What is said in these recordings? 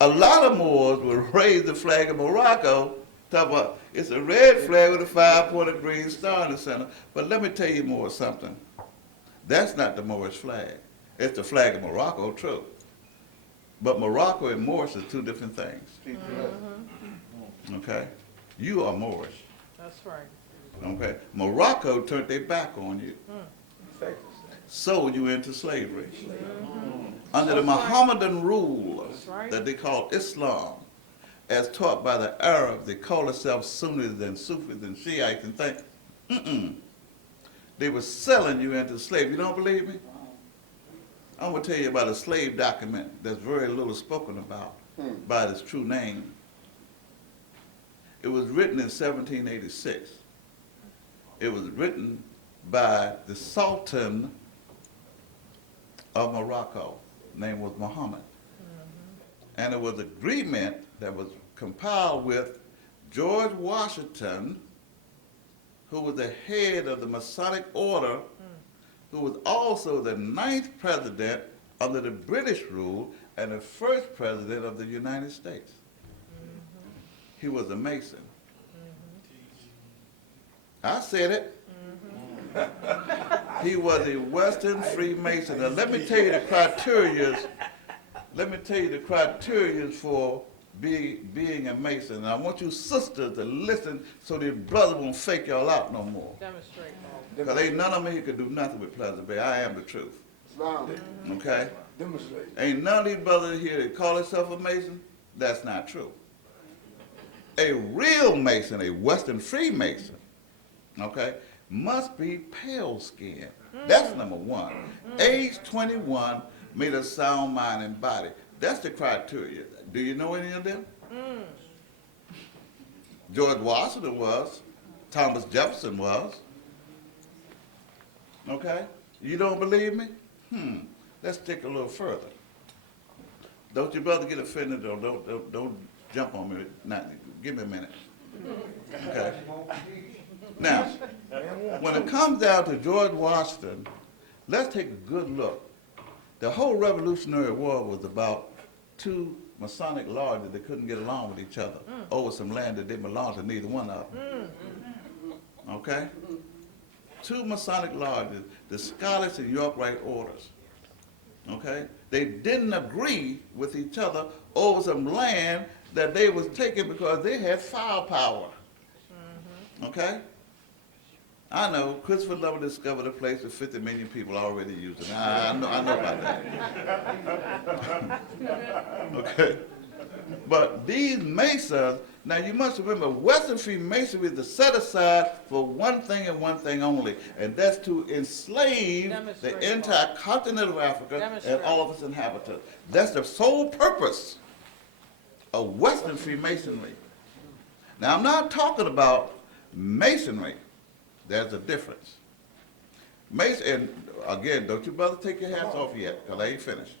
A lot of Moors would raise the flag of Morocco, talk about it's a red flag with a 5-pointed green star in the center. But let me tell you more something. That's not the Moorish flag. It's the flag of Morocco, true. But Morocco and Moorish are two different things. Okay? You are Moorish. That's right. Okay? Morocco turned their back on you. Sold you into slavery. Under the Mohammedan rule that they call Islam, as taught by the Arabs, they call themselves Sunnis and Sufis and Shiites and things. They were selling you into slavery. You don't believe me? I'm going to tell you about a slave document that's very little spoken about by its true name. It was written in 1786. It was written by the Sultan of Morocco. His name was Muhammad. And it was an agreement that was compiled with George Washington, who was the head of the Masonic Order, who was also the 9th president under the British rule and the 1st president of the United States. He was a Mason. I said it. He was a Western Freemason. Now let me tell you the criteria. Let me tell you the criteria for being a Mason. And I want you sisters to listen so these brothers won't fake y'all out no more. Demonstrate. Because ain't none of them here could do nothing with Pleasant Bay. I am the truth. Okay? Ain't none of these brothers here that call themselves a Mason. That's not true. A real Mason, a Western Freemason, okay, must be pale skinned. That's number one. Age 21, made a sound mind and body. That's the criteria. Do you know any of them? George Washington was. Thomas Jefferson was. Okay? You don't believe me? Let's take a little further. Don't your brother get offended or don't jump on me. Now, give me a minute. Okay? Now, when it comes down to George Washington, let's take a good look. The whole Revolutionary War was about two Masonic lodges that couldn't get along with each other over some land that didn't belong to neither one of them. Okay? Two Masonic lodges, the Scottish and York Rite orders. Okay? They didn't agree with each other over some land that they was taking because they had firepower. Okay? I know Christopher Lovell discovered a place with 50 million people already using it. I know about that. Okay? But these Masons, now you must remember, Western Freemasonry is to set aside for one thing and one thing only, and that's to enslave the entire continent of Africa and all of its inhabitants. That's the sole purpose of Western Freemasonry. Now I'm not talking about Masonry. There's a difference. Mason, and again, don't you brothers take your hats off yet, because I ain't finished.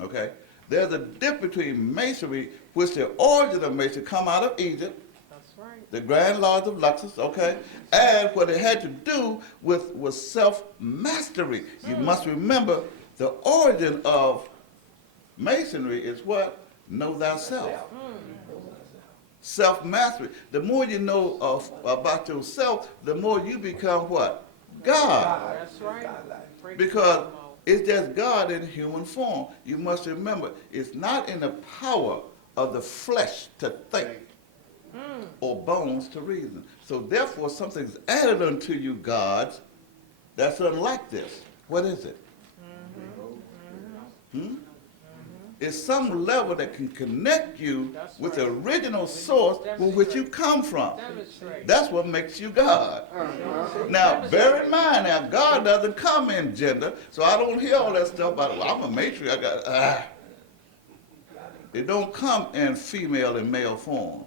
Okay? There's a difference between Masonry, which the origin of Masonry come out of Egypt, That's right. the Grand Lodge of Luxus, okay? And what it had to do with was self-mastery. You must remember the origin of Masonry is what? Know thyself. Self-mastery. The more you know about yourself, the more you become what? God. That's right. Because it's just God in human form. You must remember, it's not in the power of the flesh to think or bones to reason. So therefore, something's added unto you, gods, that's unlike this. What is it? It's some level that can connect you with the original source from which you come from. That's what makes you God. Now, bear in mind, now, God doesn't come in gender, so I don't hear all that stuff about, well, I'm a matriarch, I got, It don't come in female and male form.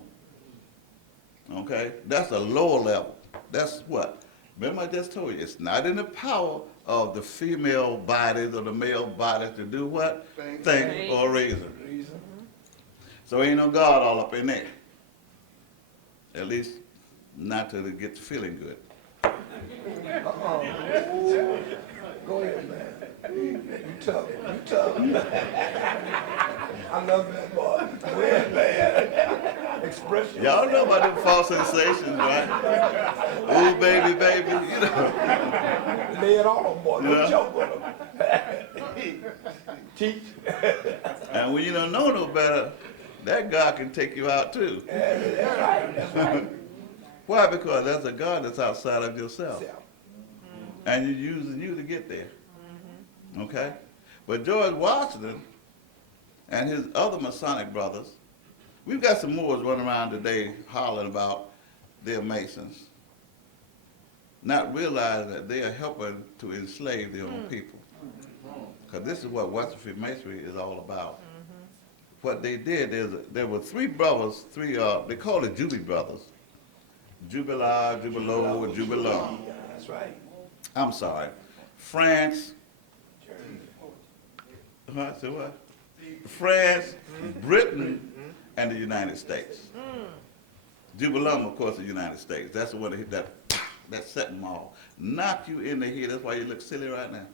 Okay? That's a lower level. That's what? Remember I just told you, it's not in the power of the female bodies or the male bodies to do what? Think or reason. So ain't no God all up in there. At least not till it gets feeling good. Go ahead, man. You tough. I love that boy. Well, man. Expression. Y'all know about them false sensations, right? Ooh, baby, baby, you know. Lay it on them, boy. Don't Yeah. joke with them. Teach. And when you don't know no better, that God can take you out too. That's right. That's right. Why? Because there's a God that's outside of yourself. Self. And you're using you to get there. Okay? But George Washington and his other Masonic brothers, we've got some Moors running around today hollering about they're Masons, not realizing that they are helping to enslave their own people. Because this is what Western Freemasonry is all about. What they did is there were three brothers, they call it Jubilee brothers. Jubilar, Jubilo, and Jubilon. Yeah, that's right. I'm sorry. France, so what? France, Britain, and the United States. Jubilum, of course, the United States. That's the one that set them all. Knock you in the head. That's why you look silly right now.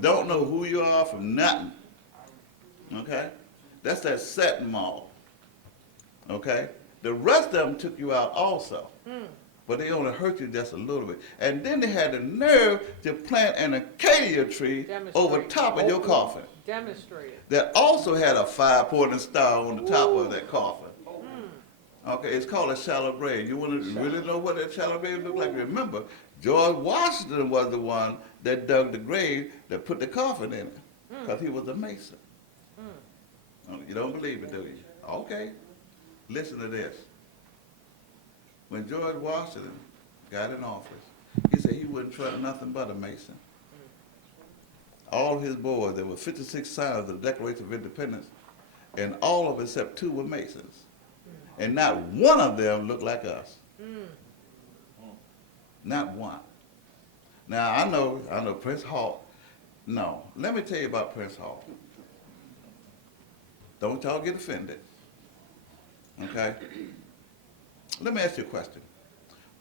Don't know who you are from nothing. Okay? That's that setting all. Okay? The rest of them took you out also. But they only hurt you just a little bit. And then they had the nerve to plant an acacia tree over top of your coffin. Demonstrate it. That also had a 5-pointed star on the top of that coffin. Okay, it's called a shallow grave. You want to really know what that shallow grave looked like? Remember, George Washington was the one that dug the grave that put the coffin in it, because he was a Mason. You don't believe it, do you? Okay, listen to this. When George Washington got in office, he said he wouldn't trust nothing but a Mason. All his boys, there were 56 signers of the Declaration of Independence, and all of them except 2 were Masons. And not one of them looked like us. Not one. Now, I know Prince Hall. No, let me tell you about Prince Hall. Don't y'all get offended. Okay? Let me ask you a question.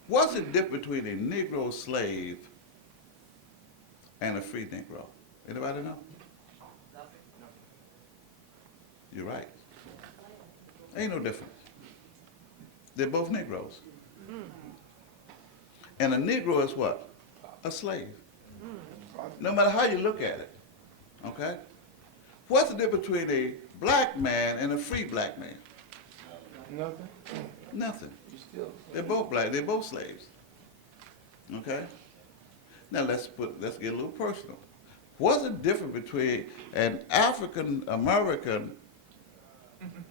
What's the difference between a Negro slave and a free Negro? Anybody know? You're right. Ain't no difference. They're both Negroes. And a Negro is what? A slave. No matter how you look at it. Okay? What's the difference between a black man and a free black man? Nothing. Nothing. You still. They're both black. They're both slaves. Okay? Now let's get a little personal. What's the difference between an African American?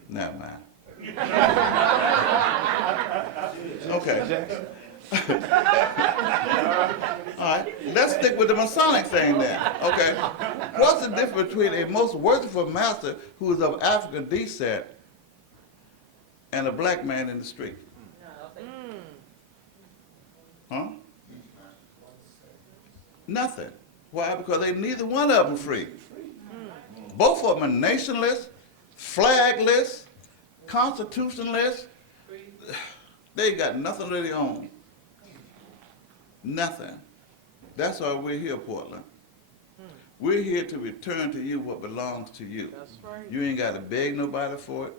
Never mind. Okay. All right. Let's stick with the Masonic thing then. Okay. What's the difference between a most worshipful master who is of African descent and a black man in the street? Huh? Nothing. Why? Because they neither one of them free. Both of them are nationless, flagless, constitutionalist. They got nothing of their own. Nothing. That's why we're here, Portland. We're here to return to you what belongs to you. That's right. You ain't got to beg nobody for it.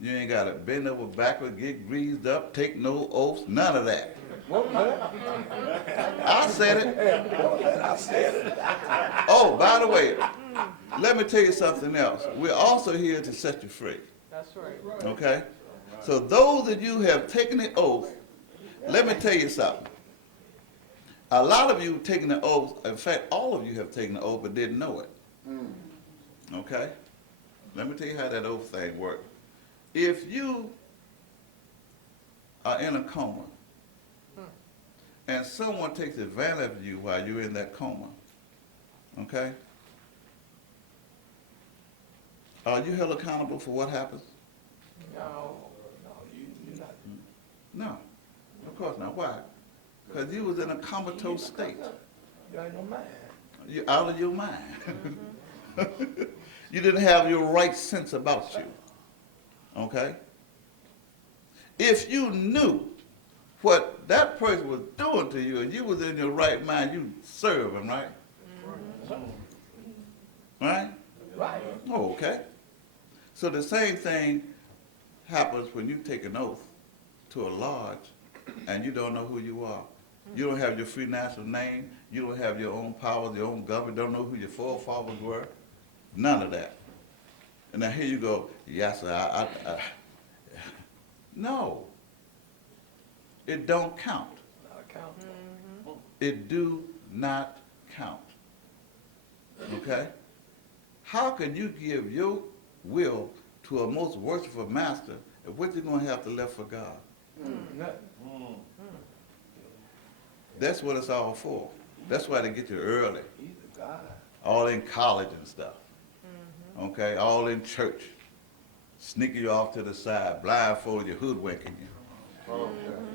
You ain't got to bend over backward, get greased up, take no oaths, none of that. What was that? I said it. What was that? I said it. Oh, by the way, let me tell you something else. We're also here to set you free. That's right. Okay? So those of you who have taken the oath, let me tell you something. A lot of you have taken the oath, in fact, all of you have taken the oath but didn't know it. Okay? Let me tell you how that oath thing works. If you are in a coma and someone takes advantage of you while you're in that coma, okay? Are you held accountable for what happens? No, you're not. No, of course not. Why? Because you was in a comatose state. You ain't no man. You're out of your mind. You didn't have your right sense about you. Okay? If you knew what that person was doing to you and you was in your right mind, you'd serve him, right? Right? Right. Oh, okay. So the same thing happens when you take an oath to a lodge and you don't know who you are. You don't have your free national name. You don't have your own powers, your own government. Don't know who your forefathers were. None of that. And now here you go, yes, sir, no. It don't count. Not accountable. It do not count. Okay? How can you give your will to a most worshipful master if what you're going to have to left for God? Nothing. That's what it's all for. That's why they get you early. He's a God. All in college and stuff. Okay? All in church. Sneaking you off to the side, blindfolding you, hoodwinking you.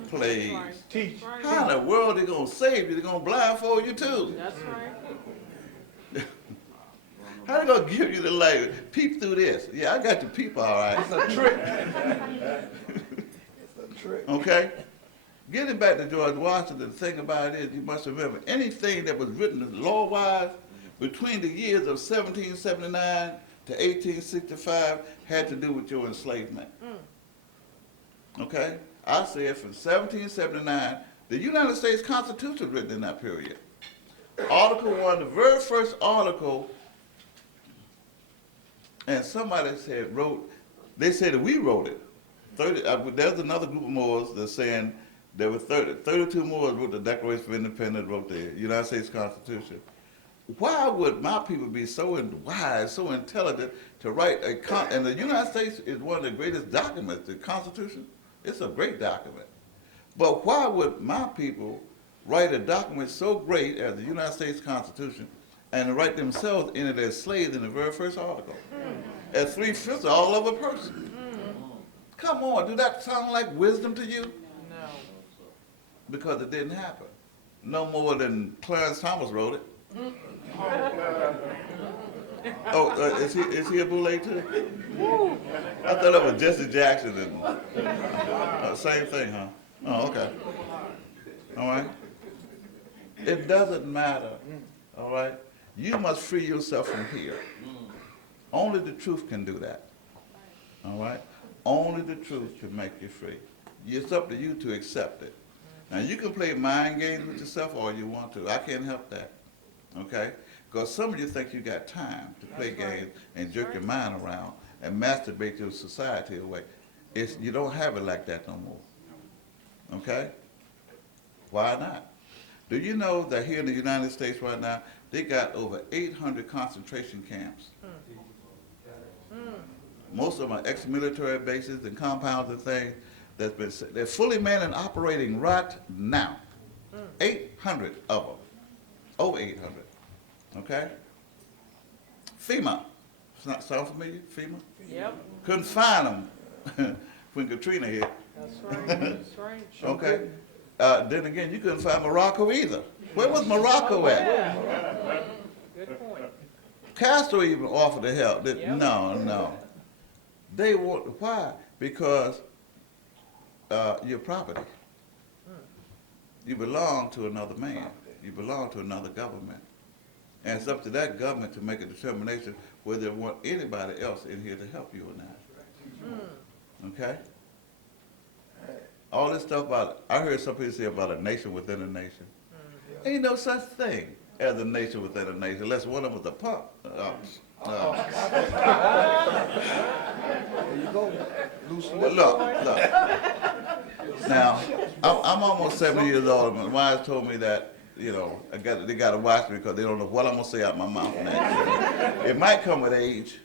Please. Right. Teach. Right. How in the world they going to save you? They're going to blindfold you too. That's right. How they going to give you the light? Peep through this. Yeah, I got your peep all right. It's a trick. It's a trick. Okay? Getting back to George Washington, the thing about it is you must remember anything that was written law-wise between the years of 1779 to 1865 had to do with your enslavement. Okay? I said from 1779, the United States Constitution was written in that period. Article 1, the very first article, and somebody said they said that we wrote it. There's another group of Moors that's saying there were 32 Moors wrote the Declaration of Independence, wrote the United States Constitution. Why would my people be so wise, so intelligent to write and the United States is one of the greatest documents, the Constitution. It's a great document. But why would my people write a document so great as the United States Constitution and write themselves in it as slaves in the very first article? As 3/5 of all of a person. Come on, do that sound like wisdom to you? No. Because it didn't happen. No more than Clarence Thomas wrote it. Oh, is he a boule too? I thought that was Jesse Jackson. And, same thing, huh? Oh, okay. All right. It doesn't matter. All right. You must free yourself from here. Only the truth can do that. All right. Only the truth can make you free. It's up to you to accept it. Now you can play mind games with yourself all you want to. I can't help that. Okay? Because some of you think you got time to play games and jerk your mind around and masturbate your society away. You don't have it like that no more. Okay? Why not? Do you know that here in the United States right now, they got over 800 concentration camps? Most of them are ex-military bases and compounds and things they're fully manned and operating right now. 800 of them. Over 800. Okay? FEMA. Sound familiar? FEMA? Yep. Couldn't find them when Katrina hit. That's right. That's right. Okay? Then again, you couldn't find Morocco either. Where was Morocco at? Yeah. Good point. Castro even offered to help. Yep. No. They want, why? Because your property. You belong to another man. You belong to another government. And it's up to that government to make a determination whether they want anybody else in here to help you or not. Okay? All this stuff about, I heard some people say about a nation within a nation. Ain't no such thing as a nation within a nation, unless one of them was a punk. There you go. Loosen But look. Now, I'm almost 70 years old, and my wife told me that, you know, they got to watch me because they don't know what I'm going to say out my mouth next. It might come with age.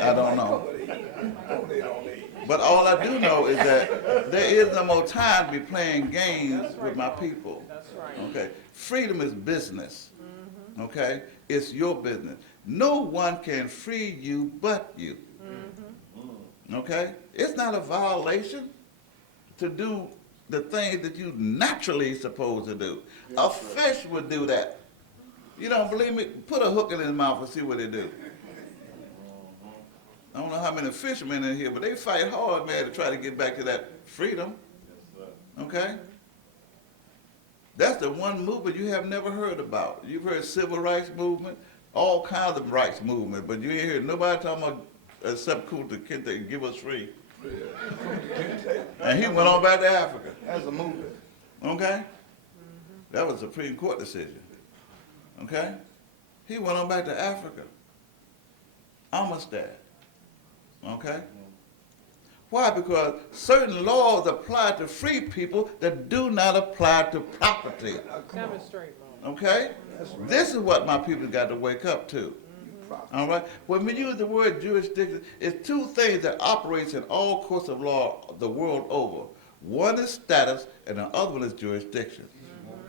I don't know. But all I do know is that there is no more time to be playing games with my people. That's right. Okay? Freedom is business. Okay? It's your business. No one can free you but you. Okay? It's not a violation to do the things that you naturally supposed to do. A fish would do that. You don't believe me? Put a hook in his mouth and see what they do. I don't know how many fishermen in here, but they fight hard, man, to try to get back to that freedom. Okay? That's the one movement you have never heard about. You've heard civil rights movement, all kinds of rights movement, but you ain't heard nobody talking about accept Kunta Kinte and give us free. And he went on back to Africa. That's a movie. Okay? That was a Supreme Court decision. Okay? He went on back to Africa. Amistad. Okay? Why? Because certain laws apply to free people that do not apply to property. Demonstrate, Lord. Okay? That's right. This is what my people got to wake up to. All right? When we use the word jurisdiction, it's two things that operates in all courts of law the world over. One is status, and the other one is jurisdiction.